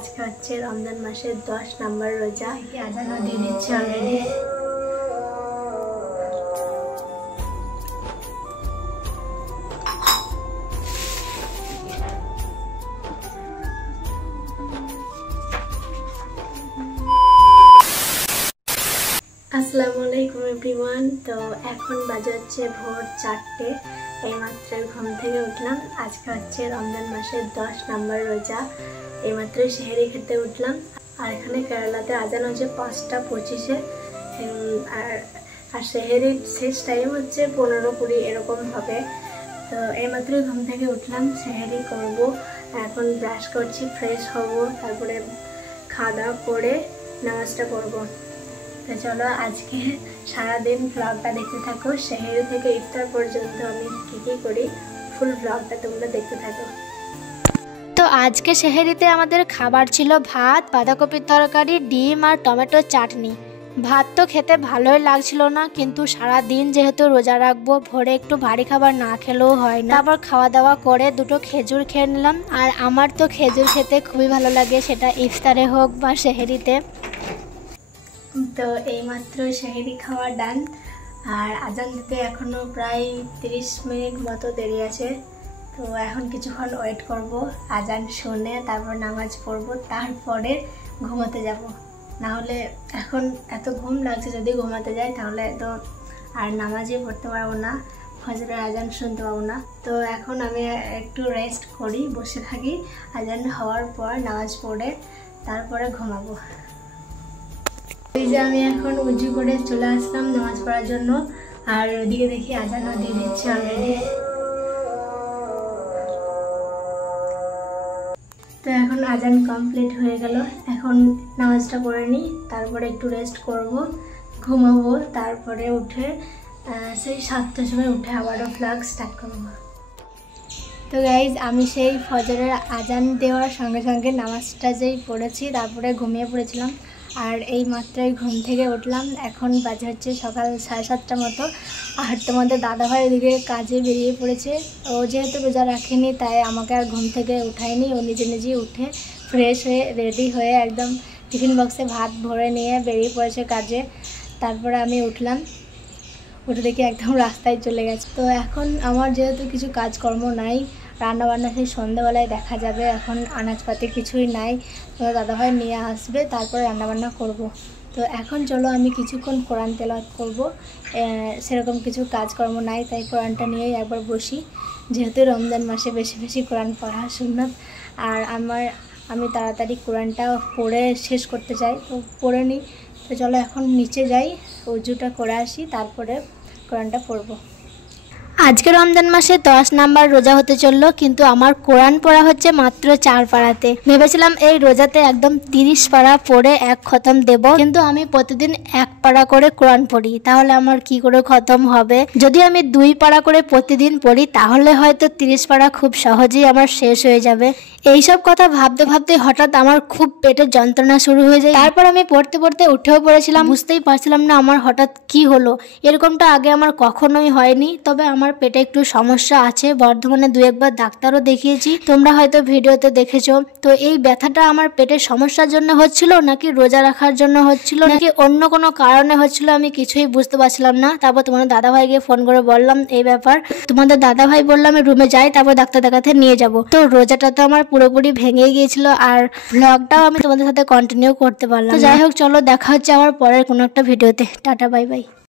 আজকে হচ্ছে রমজান মাসের 10 নম্বর রোজা। আজানও দিয়ে দিচ্ছে অলরেডি। আসসালামু আলাইকুম এভরিওয়ান। তো এখন বাজে হচ্ছে ভোর 4টে। এইমাত্র ঘুম থেকে উঠলাম। আজকে হচ্ছে রমজান মাসের 10 নম্বর রোজা। এইমাত্র সেহরি খেতে উঠলাম। আর এখানে কেরালাতে আজান হচ্ছে 5টা 25-এ। আর সেহরির শেষ টাইম হচ্ছে 15-20 এরকম হবে। তো এইমাত্র ঘুম থেকে উঠলাম, সেহরি করব। এখন ব্রাশ করছি, ফ্রেশ হব, তারপরে খাওয়া দাওয়া করে নামাজটা পড়বো। তো চলো আজকে সারাদিন ব্লগটা দেখতে থাকো, সেহরি থেকে ইফতার পর্যন্ত আমি কী করি ফুল ব্লগটা তোমরা দেখতে থাকো। তো আজকে সেহরিতে আমাদের খাবার ছিল ভাত, বাঁধাকপির তরকারি, ডিম আর টমেটোর চাটনি। ভাত তো খেতে ভালোই লাগছিল না, কিন্তু সারা দিন যেহেতু রোজা রাখবো, ভোরে একটু ভারী খাবার না খেলেও হয় না। তারপর খাওয়া দাওয়া করে 2টো খেজুর খেয়ে নিলাম। আর আমার তো খেজুর খেতে খুবই ভালো লাগে, সেটা ইফতারে হোক বা সেহরিতে। তো এইমাত্র সেহরি খাওয়া ডান। আর আজান দিতে এখনও প্রায় 30 মিনিট মতো দেরি আছে। তো এখন কিছুক্ষণ ওয়েট করব, আজান শুনে তারপর নামাজ পড়বো, তারপরে ঘুমাতে যাব। না হলে এখন এত ঘুম লাগছে, যদি ঘুমাতে যাই তাহলে তো আর নামাজই পড়তে পারবো না, ফজরের আজান শুনতে পাবো না। তো এখন আমি একটু রেস্ট করি, বসে থাকি, আজান হওয়ার পর নামাজ পড়ে তারপরে ঘুমাবো। এই যে আমি এখন উজু করে চলে আসলাম নামাজ পড়ার জন্য। আর ওদিকে দেখি আজানও দিয়ে দিচ্ছে অলরেডি। তো এখন আজান কমপ্লিট হয়ে গেল। এখন নামাজটা পড়ে নিই, তারপরে একটু রেস্ট করব, ঘুমাবো, তারপরে উঠে সেই 7টার সময় উঠে আবারও ভ্লগ স্টার্ট করব। তো গাইজ, আমি সেই ফজরের আজান দেওয়ার সঙ্গে সঙ্গে নামাজটা যেই পড়েছি, তারপরে ঘুমিয়ে পড়েছিলাম। আর এই মাত্রই ঘুম থেকে উঠলাম। এখন বাজে হচ্ছে সকাল 7:30 মতো। আর তোমাদের দাদাভাই ওদিকে কাজে বেরিয়ে পড়েছে। ও যেহেতু রোজা রাখেনি, তাই আমাকে আর ঘুম থেকে উঠায়নি। ও নিজে নিজেই উঠে ফ্রেশ হয়ে রেডি হয়ে একদম টিফিন বক্সে ভাত ভরে নিয়ে বেরিয়ে পড়েছে কাজে। তারপরে আমি উঠলাম, উঠে দেখি একদম রাস্তায় চলে গেছে। তো এখন আমার যেহেতু কিছু কাজকর্ম নাই, রান্নাবান্না সেই সন্ধ্যাবেলায় দেখা যাবে। এখন আনাজপাতি কিছুই নাই, তো দাদাভাই নিয়ে আসবে, তারপরে রান্নাবান্না করব। তো এখন চলো আমি কিছুক্ষণ কোরআন তেলাওয়াত করব। সেরকম কিছু কাজকর্ম নাই, তাই কোরআনটা নিয়েই একবার বসি। যেহেতু রমজান মাসে বেশি বেশি কোরআন পড়া সুন্নাত। আর আমি তাড়াতাড়ি কোরআনটা পড়ে শেষ করতে চাই, তো পড়ে নিই। তো চলো এখন নিচে যাই, উজুটা করে আসি, তারপরে কোরআনটা পড়ব। আজকে রমজান মাসে 10 নাম্বার রোজা হতে চললো, কিন্তু আমার কোরআন পড়া হচ্ছে মাত্র 4 পারাতে। ভেবেছিলাম এই রোজাতে একদম 30 পারা পড়ে 1 খতম দেব, কিন্তু আমি প্রতিদিন 1 পারা করে কোরআন পড়ি, তাহলে আমার কি করে খতম হবে? যদি আমি 2 পারা করে প্রতিদিন পড়ি, তাহলে হয়তো 30 পারা খুব সহজেই আমার শেষ হয়ে যাবে। এইসব কথা ভাবতে ভাবতে হঠাৎ আমার খুব পেটের যন্ত্রণা শুরু হয়ে যায়। তারপর আমি পড়তে পড়তে উঠেও পড়েছিলাম, বুঝতেই পারছিলাম না আমার হঠাৎ কি হলো। এরকমটা আগে আমার কখনোই হয়নি। তবে আমার পেটে একটু সমস্যা আছে, বর্ধমানে 2-1 বার ডাক্তারও দেখিয়েছি, তোমরা হয়তো ভিডিওতে দেখেছো। তো এই ব্যথাটা আমার পেটের সমস্যার জন্য হচ্ছিল, নাকি রোজা রাখার জন্য হচ্ছিল, নাকি অন্য কোনো কারণে হচ্ছিল, আমি কিছুই বুঝতে পারছিলাম না। তারপর তোমাদের দাদাভাইকে ফোন করে বললাম এই ব্যাপার। তোমাদের দাদাভাই বললাম রুমে যাই, তারপর ডাক্তার দেখাতে নিয়ে যাব। তো রোজাটা তো আমার পুরোপুরি ভেঙে গিয়েছিল, আর ব্লগটাও আমি তোমাদের সাথে কন্টিনিউ করতে পারলাম। তো যাই হোক, চলো দেখা হচ্ছে আমার পরের কোনো একটা ভিডিওতে। Tata, bye bye.